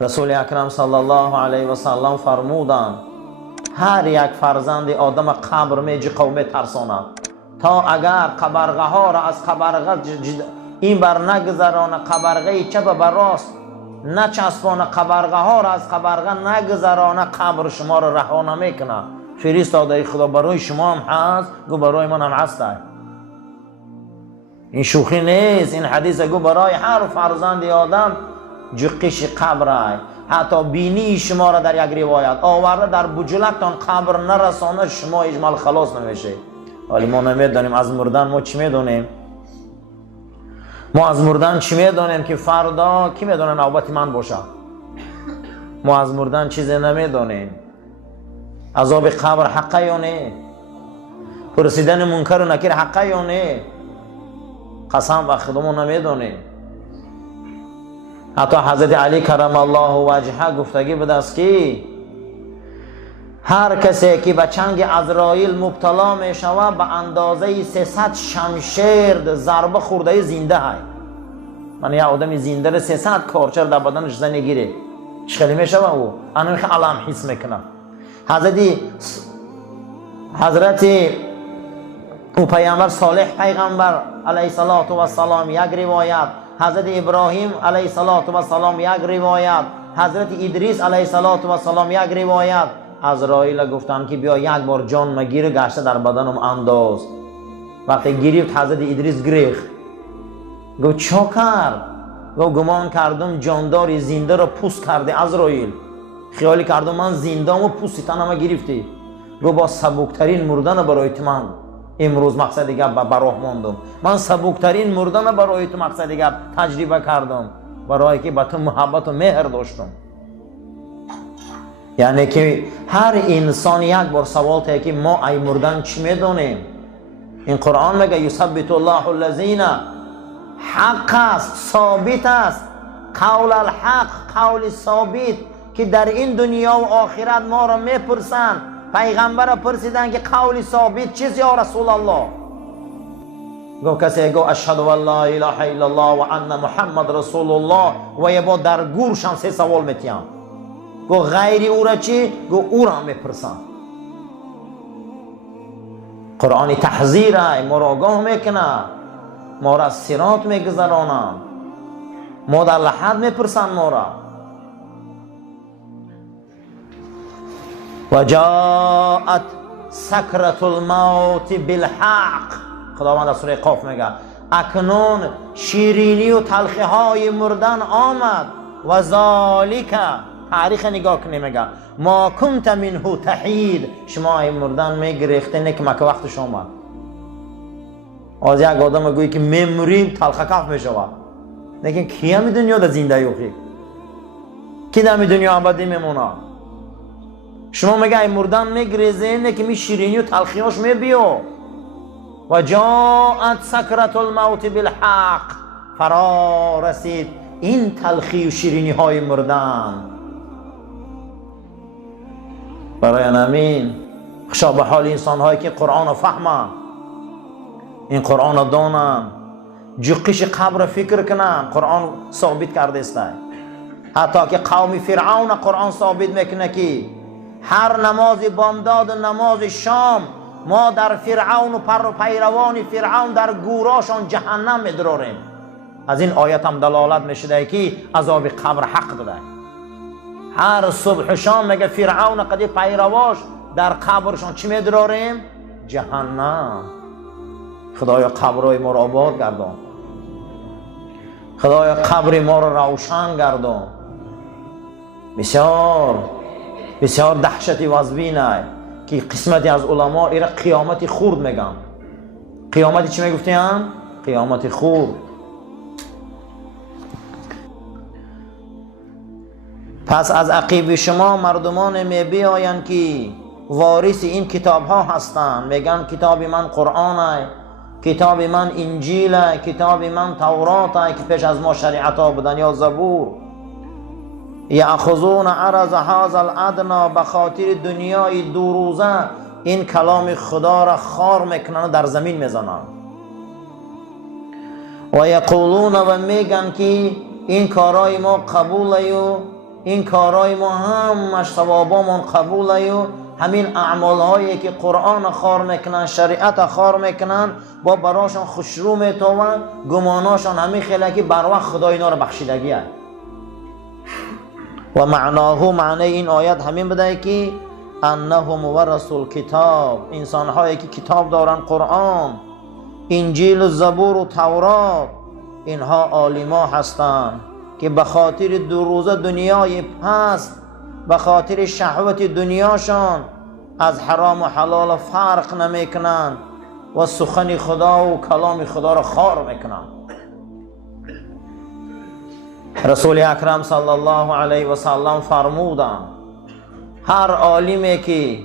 رسول اکرم صلی الله علیه و سلم فرمودند هر یک فرزند آدم قبر می قوم ترساند تا اگر قبرغه ها را از قبرغه این بر نگذرانه، قبرغه چپ بر راست نچسبانه، قبرغه ها را از قبرغه نگذرانه، قبر شما را رها نمیکنه. فرستاده خدا برای شما هم هست، گو برای من هم هست. این شوخی نیست، این حدیث گو برای هر فرزند آدم جقش قبر. حتی بینی شما را در یک روایت آورده در بجلکتان قبر نرسانه شما اجمال خلاص نمیشه. ولی ما نمیدانیم از مردن ما چی میدونیم. ما از مردن چی میدونیم که فردا کی میدونه نوبت من باشه. ما از مردن چیزی نمیدونیم. عذاب قبر حقه یا نه؟ پرسیدن منکر و نکیر حقه یا نه؟ قسم و خودمون نمیدونیم. حتی حضرت علی کرم الله وجهه گفتگی به دست که هر کسی که به چنگ عزرائیل مبتلا می شود به اندازه 300 شمشیر ضربه خورده زنده های. من یه آدمی زنده 300 کارچر در بدنش زنی گیره چخیلی می شود او انا میخواه علام حس میکنه. حضرت او پیامبر صالح پیغمبر علیه السلام یک روایت، حضرت ابراهیم علیه السلام یک روایت، حضرت ادریس علیه السلام یک روایت. عزرائیل گفتن که بیا یک بار جان مگیر گشته در بدنم انداز. وقتی گرفت حضرت ادریس گریخت، گفت چا کرد؟ گفت گمان کردم جاندار زنده را پوست کرده عزرائیل. خیالی کردم من زنده و پوستی تنم گرفتی. گفت با سبکترین مردن برای تو من امروز مقصد دیگه براه ماندم. من سبکترین مردن برای تو مقصد دیگه تجربه کردم، برای که به تو محبت و مهر داشتم. یعنی که هر انسان یک بار سوال ته که ما ای مردن چی میدونیم. این قرآن میگه یثبت الله الذین، حق است، ثابت است، قول الحق، قول ثابت که در این دنیا و آخرت ما را میپرسن. پیغمبر را پرسیدن که قول ثابت چیست یا رسول الله؟ گو کسی گو اشهد ان لا اله الا الله و ان محمد رسول الله و یه با در گورشان 3 سوال میتیم. گو غیر او را چی؟ گو او را میپرسن. قرآن تحذیر های ما را آگاه میکنه، ما را از صراط میگذرانم، ما در لحد میپرسن ما را. و جاءت سکرت الموت بالحق. خداوند در سوره قاف میگه اکنون شیرینی و تلخی های مردن آمد. و ذالک، تاریخ نگاه کنی میگه ما کنت منه تحید، شما این مردن میگریخته نه که مکه وقتش آمد. از یک آدم گویی که میمریم تلخ کف میشود، لیکن کی هم دنیا در زنده یوخی؟ کی در دنیا ابدی میمونه؟ شما میگه این مردن میگریزه نه که می شیرینی و تلخیاش میبیو. و جاءت سکرت الموت بالحق، فرا رسید این تلخی و شیرینی های مردن. برای همین خشا به حال انسان هایی که قرآن رو فهمن، این قرآن رو دانن، جقش قبر فکر کنن. قرآن ثابت کرده است. حتی که قوم فرعون قرآن ثابت میکنه که هر نماز بامداد و نماز شام ما در فرعون و پیروان فرعون در گوراشان جهنم میدراریم. از این آیت هم دلالت میشه که عذاب قبر حق داده. هر صبح شام میگه فرعون قدی پیرواش در قبرشان چی میدراریم؟ جهنم. خدایا قبرهای ما را آباد گردان، خدایا قبر ما را روشن گردان. بسیار بسیار دهشتی وزبینه که قسمتی از علما ایره قیامت خورد میگن. قیامتی چی میگفتیم؟ قیامت خورد. پس از عقیب شما مردمان می آیند که وارث این کتاب ها هستند. میگن کتاب من قرآن است، کتاب من انجیل است، کتاب من تورات است که پیش از ما شریعت ها بودن، یا زبور. یأخذون عرض هذا الادنا، به خاطر دنیای دو روزه این کلام خدا را خار میکنن و در زمین میزنن. و یقولون، و میگن که این کارای ما قبول و این کارهای ما همش ثوابامون قبوله و همین اعمال هایی که قرآن خار میکنن، شریعت خار میکنن، با براشون خوشرو میتوان، گماناشون همین خیلی که بر وقت خدا اینا رو بخشیدگی هست. و معناه، معنی این آیت همین بده که انهم ورثوا الکتاب، انسان هایی که کتاب دارن، قرآن، انجیل و زبور و تورات، اینها عالما هستند که به خاطر دو روزه دنیای پست، به خاطر شهوت دنیاشان از حرام و حلال فرق نمیکنن و سخن خدا و کلام خدا را خار میکنن. رسول اکرم صلی الله علیه و سلم فرمودند هر عالمی که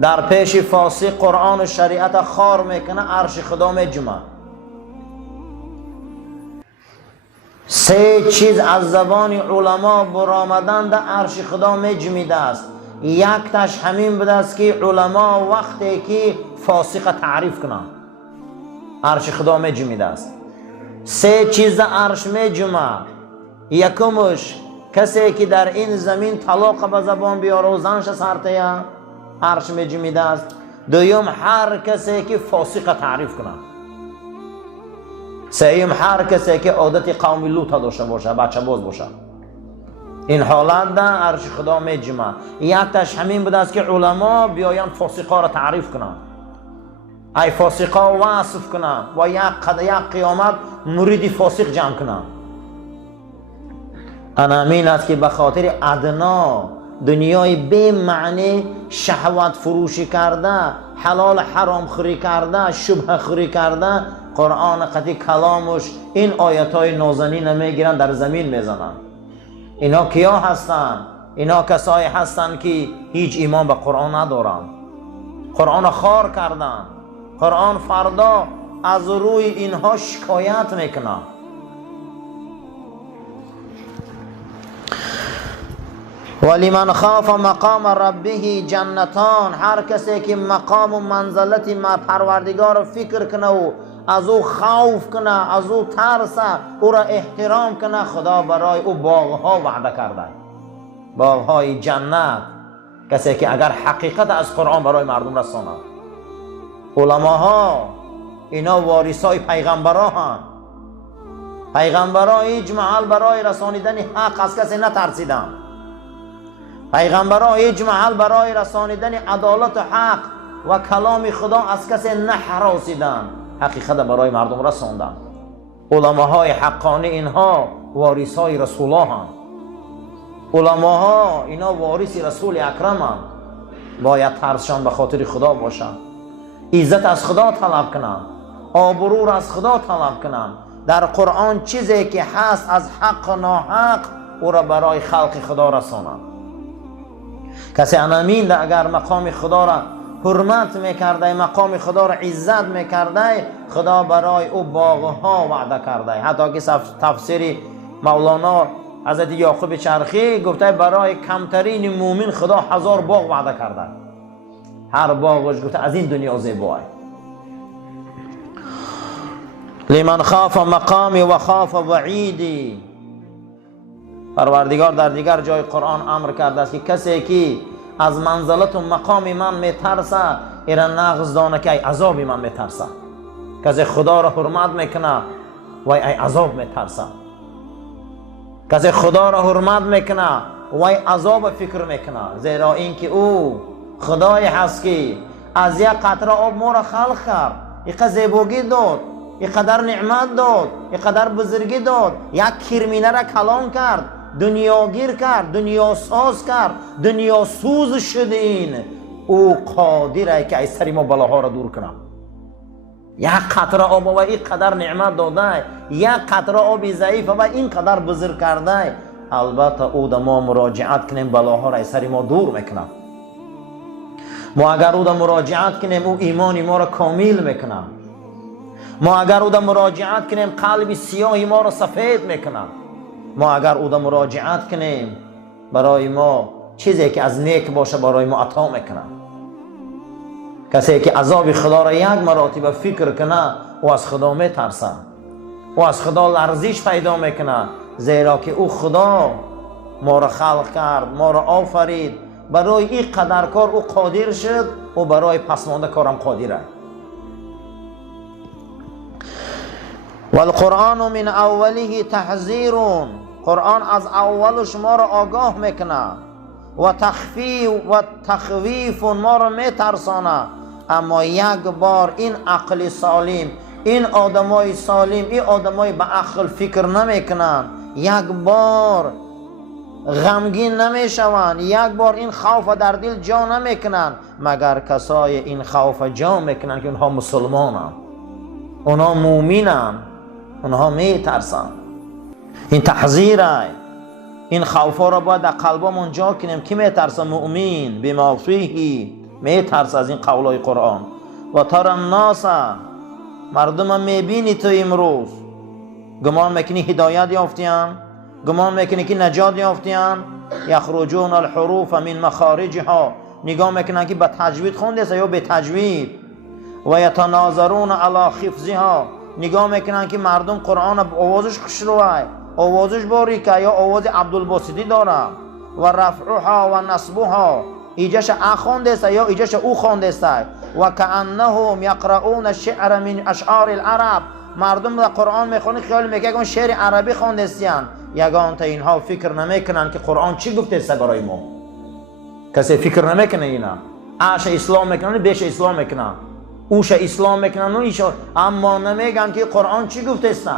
در پیش فاسق قرآن و شریعت خار میکنه عرش خدا میجمه. سه چیز از زبان علما برآمدن در عرش خدا میجمیده است. یک تاش همین بوده است که علما وقتی که فاسق تعریف کنن عرش خدا میجمیده است. سه چیز عرش میجمه. یکمش کسی که در این زمین طلاق به زبان بیاره و زنش سرته عرش میجمیده است. دوم هر کسی که فاسق تعریف کنه. سوم هر کسی که عادت قوم لوط داشته باشه، بچه باز باشه. این حالت در عرش خدا میجمه. یک تاش همین بوده است که علما بیاین فاسقا را تعریف کنن، ای فاسقا وصف کنن و یک قیامت مرید فاسق جمع کنن. همین است که به خاطر ادنا دنیای بی معنی شهوت فروشی کرده، حلال حرام خوری کرده، شبه خوری کرده، قرآن قطعی کلامش این آیت های نازنین نمیگیرن در زمین میزنن. اینا کیا هستن؟ اینا کسایی هستن که هیچ ایمان به قرآن ندارن، قرآن خار کردن. قرآن فردا از روی اینها شکایت میکنه. ولمن خاف مقام ربه جنتان، هر کسی که مقام و منزلت پروردگار فکر کنه و از او خوف کنه، از او ترسه، او را احترام کنه، خدا برای او باغها وعده کرده، باغهای جنت. کسی که اگر حقیقت از قرآن برای مردم رسانه. علماها اینا وارثای پیغمبرها هم. پیغمبرها هیچ محل برای رسانیدن حق از کسی نترسیدن. پیغمبرها هیچ محل برای رسانیدن عدالت و حق و کلام خدا از کسی نهراسیدن، حقیقت برای مردم رساندن. علماهای حقانی اینها وارثای رسول الله هم. علماها اینا وارث رسول اکرم هم. باید ترسشان به خاطر خدا باشن، عزت از خدا طلب کنن، آبرو از خدا طلب کنن. در قرآن چیزی که هست از حق و ناحق او را برای خلق خدا رسانن. کسی انامین اگر مقام خدا را حرمت میکرده، مقام خدا را عزت میکرده، خدا برای او باغها وعده کرده. حتی که تفسیر مولانا حضرت یعقوب چرخی گفته برای کمترین مومن خدا 1000 باغ وعده کرده. هر باغش گفته از این دنیا زیباه. لمن خاف مقامی و خاف وعیدی، پروردگار در دیگر جای قرآن امر کرده است که کسی که از منزلت و مقام من میترسه، ایرا نغز دانه که ای عذاب من میترسه. کسی خدا را حرمت میکنه و ای عذاب میترسه. کسی خدا را حرمت میکنه و ای عذاب فکر میکنه، زیرا اینکه او خدای هست که از یک قطره آب ما را خلق کرد، اینقدر زیبایی داد، اینقدر نعمت داد، اینقدر بزرگی داد، یک کرمینه را کلان کرد، دنیا گیر کرد، دنیا ساز کرد، دنیا سوز شدین. او قادره که از سر ما بلاها را دور کنه. یک قطره آب و این قدر نعمت داده، یک قطره آب ضعیف و این قدر بزرگ کرده. البته او در ما مراجعت کنیم بلاها را از سر ما دور میکنه. ما اگر او در مراجعت کنیم او ایمان ما را کامل میکنه. ما اگر او در مراجعت کنیم قلب سیاه ما را سفید میکنه. ما اگر او در مراجعت کنیم برای ما چیزی که از نیک باشه برای ما عطا میکنه. کسی که عذاب خدا را یک مراتب فکر کنه او از خدا میترسه، او از خدا لرزش پیدا میکنه، زیرا که او خدا ما را خلق کرد، ما را آفرید، برای این قدر کار او قادر شد و برای پسمانده کارم قادره. والقرآن من اوله تحذیر، قرآن از اولش ما را آگاه میکنه و تخویف ما را میترسانه. اما یک بار این عقل سالم، این آدمای سالم، این آدمای با عقل فکر نمیکنن، یک بار غمگین نمیشوند، یک بار این خوف در دل جا نمیکنن، مگر کسای این خوف جا میکنن که اونها مسلمانن، اونها مومنن، اونها میترسن. این تحذیره، این خوفا را باید در قلبمون جا کنیم. کی میترسه؟ مؤمن بما فیه، میترسه از این قولای قرآن. و تر الناس، مردم میبینی تو امروز گمان میکنی هدایت یافتیان، گمان میکنی که نجات یافتیان. یخرجون الحروف من مخارجها، نگاه میکنن که به تجوید خونده یا به تجوید. و یتناظرون علی خفضها، نگاه میکنن که مردم قرآن آوازش خوشروه، آوازش باریکه یا آواز عبدالباسطی داره. و رفعها و نصبها، ایجاش خونده است یا ایجاش او خونده است. و کأنهم یقرؤون الشعر من اشعار العرب، مردم در قرآن میخونن خیال میکنن که شعر عربی خونده استن. یگان تا اینها فکر نمیکنن که قرآن چی گفته است برای ما. کسی فکر نمیکنه اینا. اش اسلام میکنن، بیش اسلام میکنن، اوش اسلام میکنن و ایش، اما نمیگن که قرآن چی گفته است.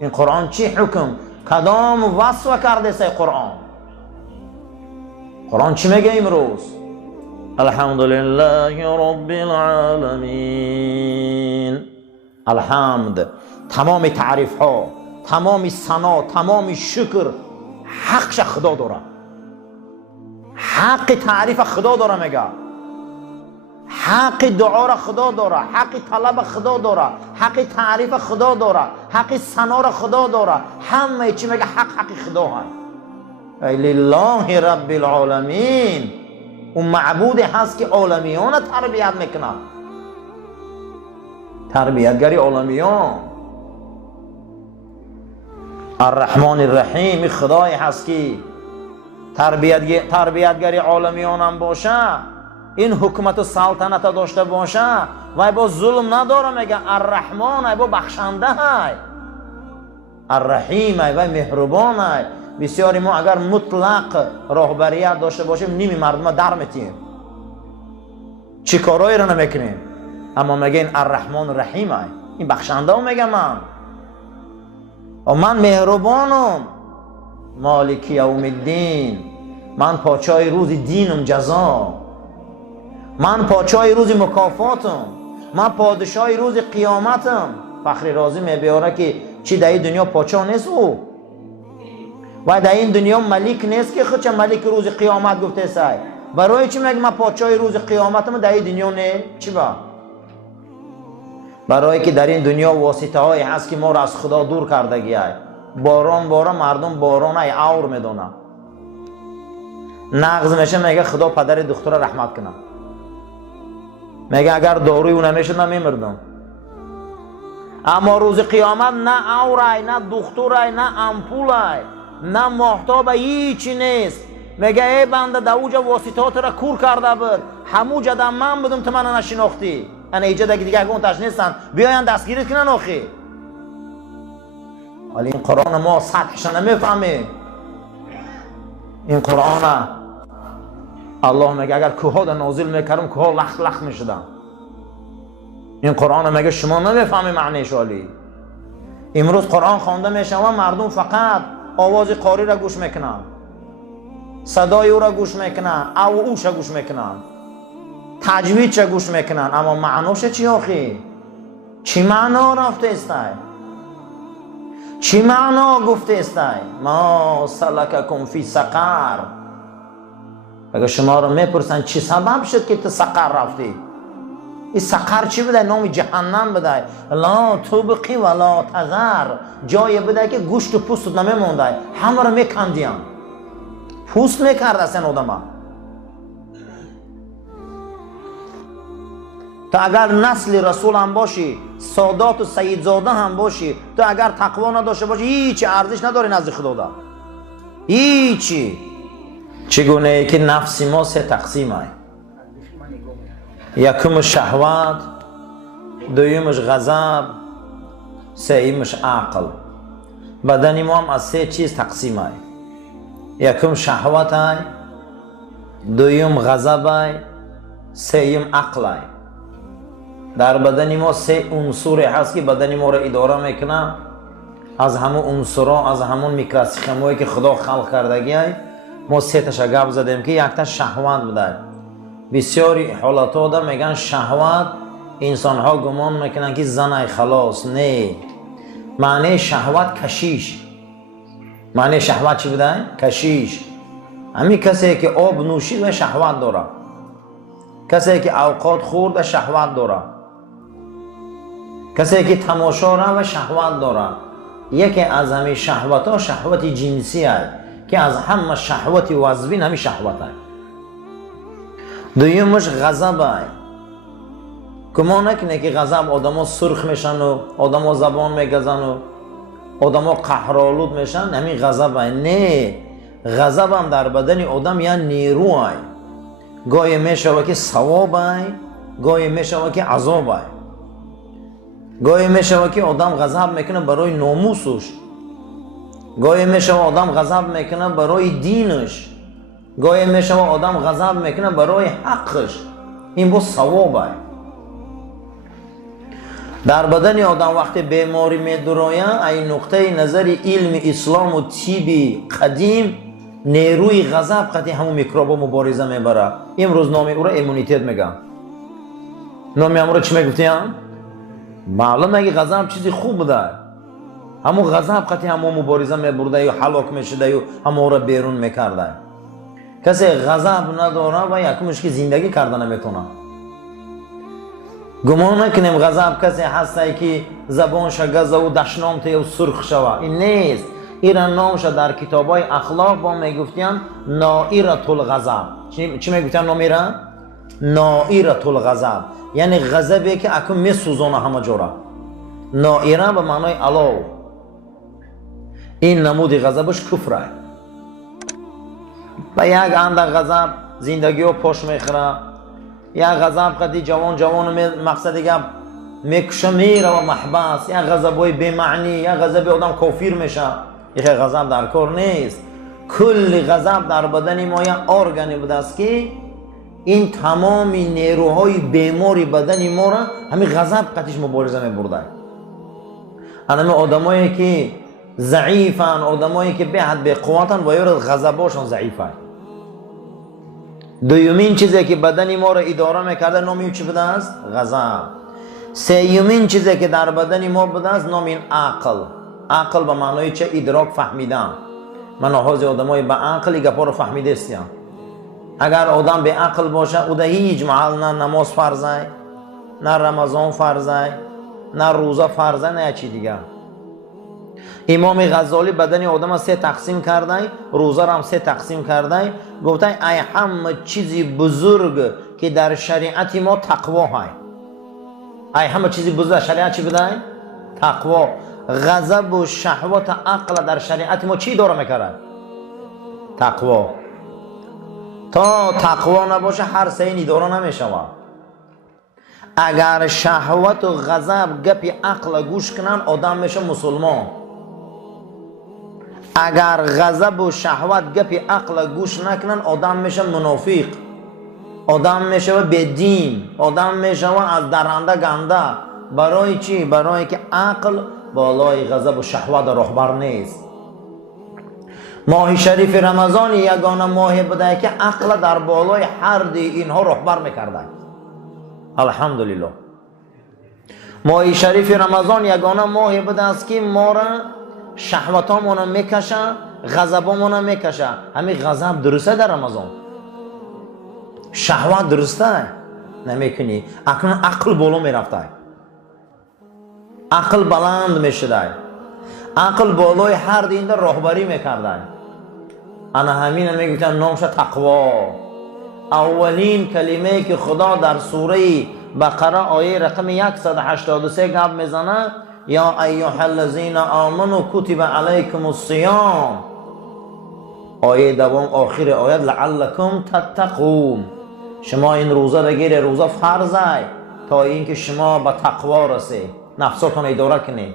این قرآن چی حکم، کدام وصف کرده است قرآن. قرآن چی میگه امروز؟ الحمدلله رب العالمین. الحمد، تمام تعریف ها، تمام ثنا، تمام شکر حقش خدا داره. حق تعریف خدا داره، میگه حق دعا را خدا داره، حق طلب خدا داره، حق تعریف خدا داره، حق ثنا را خدا داره. همه چی میگه حق خدا هست. لله رب العالمین، اون معبودی هست که عالمیان تربیت میکنه، تربیتگری عالمیان. الرحمن الرحیم، خدای هست که تربیتگری عالمیان هم باشه، این حکومت و سلطنت داشته باشه و با ظلم نداره. میگه الرحمن، با بخشنده های، الرحیم و مهربان های. بسیاری ما اگر مطلق راهبریت داشته باشیم نیمی مردم در میتیم، چی کارایی رو نمیکنیم. اما میگه این الرحمن الرحیم های، این بخشنده ها. میگه من مهربانم، مالک یوم الدین، من پادشاه روز دینم، جزا، من پادشاه روز مکافاتم، من پادشاه روز قیامتم. فخر رازی میبیاره که چی در این دنیا پادشاه نیست او، و در این دنیا ملک نیست که خودش ملک روز قیامت گفته است. برای چی میگه من پادشاه روز قیامتم، در این دنیا نه؟ چی با؟ برای که در این دنیا واسطه هایی هست که ما را از خدا دور کرده گیه. باران مردم باران های اور میدونه، نغز میشه، میگه خدا پدر دختر رحمت کنه. میگه اگر داروی اون نمیشد نمیمردم. اما روز قیامت نه اورای، نه دخترای، نه امپولای، نه محتاب هیچی نیست. میگه ای بنده دوجا واسطات را کور کرده بود، همو جدا من بودم تو من نشناختی. انا ایجا دیگه اگه اونتش نیستن بیاین دستگیرت کنن آخی. ولی این قرآن ما سطحش نمیفهمه. این قرآن الله میگه اگر کوها را نازل میکردم کوها لخت لخت میشدن. این قرآن میگه شما نمیفهمی معنیش. ولی امروز قرآن خوانده میشه و مردم فقط آواز قاری را گوش میکنن، صدای او را گوش میکنن، او اوش را گوش میکنن، تجویدش را گوش میکنن. اما معناش چی آخی؟ چی معنا رفته است؟ چی معنا گفته است؟ ما سلککم فی سقر. اگر شما را میپرسن چی سبب شد که تو سقر رفتی، این سقر چی بوده؟ نام جهنم بوده. لا تبقی ولا تذر، جای بوده که گوشت و پوست نمیمونده، همه را میکندیم، پوست میکرده سن آدم. تو اگر نسل رسول هم باشی، سادات و سیدزاده هم باشی، تو اگر تقوا نداشته باشی هیچ ارزش نداری نزد خدا ده. هیچی. چگونه ای که نفس ما سه تقسیم های، یکمش شهوت، دویمش غضب، سومش عقل. بدن ما هم از سه چیز تقسیم های، یکم شهوت های، دویم غضب های، سوم عقل های. در بدن ما سه عنصر هست که بدن ما را اداره میکنه. از همون عنصرها، از همون میکروسیستمایی که خدا خلق کردگی های، ما سه تاش گپ زدیم که یک تا شهوت بوده. بسیاری حالات دا میگن شهوت، انسان ها گمان میکنن که زن خلاص. نه، معنی شهوت کشیش. معنی شهوت چی بوده؟ کشیش. همین کسی که آب نوشید و شهوت داره، کسی که اوقات خورد شهوت داره، کسی که تماشا را و شهوت داره. یکی از همین شهوت ها شهوت جنسی هست که از همه شهوت وزبین همین شهوت هست. دویمش غضب هست که ما نکنه که غضب آدم ها سرخ میشن و آدم ها زبان میگزن و آدم ها قهرآلود میشن، همین غضب هست. نه، غضب هم در بدن آدم یا نیرو هست. گاهی میشوه که ثواب هست، گاهی میشوه که عذاب هست. گاهی میشوه که آدم غضب میکنه برای ناموسش، گاهی میشوه آدم غضب میکنه برای دینش، گاهی میشوه آدم غضب میکنه برای حقش. این با ثواب هست. در بدن آدم وقتی بیماری میدراید، این نقطه نظر علم اسلام و طب قدیم، نیروی غضب قطعی همون میکروبا مبارزه میبره. امروز نام او را ایمونیتت میگن. نام همون را چی میگفتیم؟ معلوم اگه غضب چیزی خوب بوده، همون غضب قطعی همون مبارزه میبرده یا هلاک میشده یا همون را بیرون میکرده. کسی غضب نداره و یکمش که زندگی کرده نمیتونه. گمان نکنیم غضب کسی هسته که زبانش گزه و دشنامته و سرخ شوه. این نیست. این نامش در کتابای اخلاق با میگفتیم نائرة الغضب. چی میگفتیم نامی را؟ نائرة الغضب، یعنی غضبی که اکنون میسوزانه همه جورا. نائره به معنای علاو. این نمود غضبش کفره. و یک اندک غضب زندگی رو پاش میخوره. یک غضب قدی جوان مقصد دیگه میکشه میره و محبس. یک غضبای بی‌معنی، یک غضب آدم کافر میشه. یک غضب در کار نیست. کل غضب در بدن ما یک ارگانی بوده است که این تمام نیروهای بیماری بدن ما را همین غضب قطعش مبارزه میبرده. همه آدمایی که ضعیفن، آدمایی که به حد به قوتن و یارو غضباشون ضعیفه. دومین چیزی که بدن ما را اداره میکرده نامی چی بوده است؟ غضب. سومین چیزی که در بدن ما بوده است نامی عقل. عقل به معنای چه؟ ادراک، فهمیدن. من حاضر آدمای به عقل گپا رو فهمیده استیم. اگر آدم به عقل باشه او در هیچ محل نه نماز فرضه، نه رمضان فرضه، نه روزه فرضه، نه چی دیگه. امام غزالی بدن آدم سه تقسیم کرده، روزه را هم سه تقسیم کرده. گفته ای همه چیزی بزرگ که در شریعت ما تقوا هست. ای همه چیزی بزرگ در شریعت چی بوده؟ تقوا. غضب و شهوت عقل در شریعت ما چی داره میکرد؟ تقوا. تا تقوا نباشه هر سه اداره نمیشود. اگر شهوت و غضب گپی عقل گوش کنن آدم میشه مسلمان. اگر غضب و شهوت گپی عقل گوش نکنن آدم میشه منافق. آدم میشه بدین. آدم میشه از درنده گنده. برای چی؟ برای که عقل بالای غضب و شهوت رهبر نیست. ماه شریف رمضان یگانه ماه بوده که عقل در بالای هر دی اینها رهبر میکرده. الحمدلله. ماه شریف رمضان یگانه ماه بوده است که ما را شهوتامون میکشه، غضبامون میکشه. همین غضب درسته در رمضان؟ شهوت درسته؟ نمیکنی. اکنون عقل بالا میرفته، عقل بلند میشده، عقل بالای هر دین در راهبری میکرده. انا همین میگفتن نامش تقوا. اولین کلمه که خدا در سوره بقره آیه رقم 183 گپ میزنه یا ایها الذین آمنوا کتب علیکم الصیام. آیه دوم آخر آیت لعلکم تتقون، شما این روزه بگیره، روزه فرضه تا اینکه شما به تقوا رسید، نفساتون اداره کنید،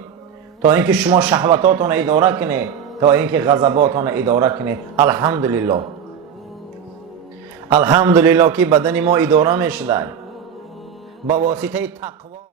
تا اینکه شما شهوتاتون اداره کنید، تا اینکه غضباتون اداره کنید. الحمدلله، الحمدلله که بدن ما اداره میشده با واسطه تقوا.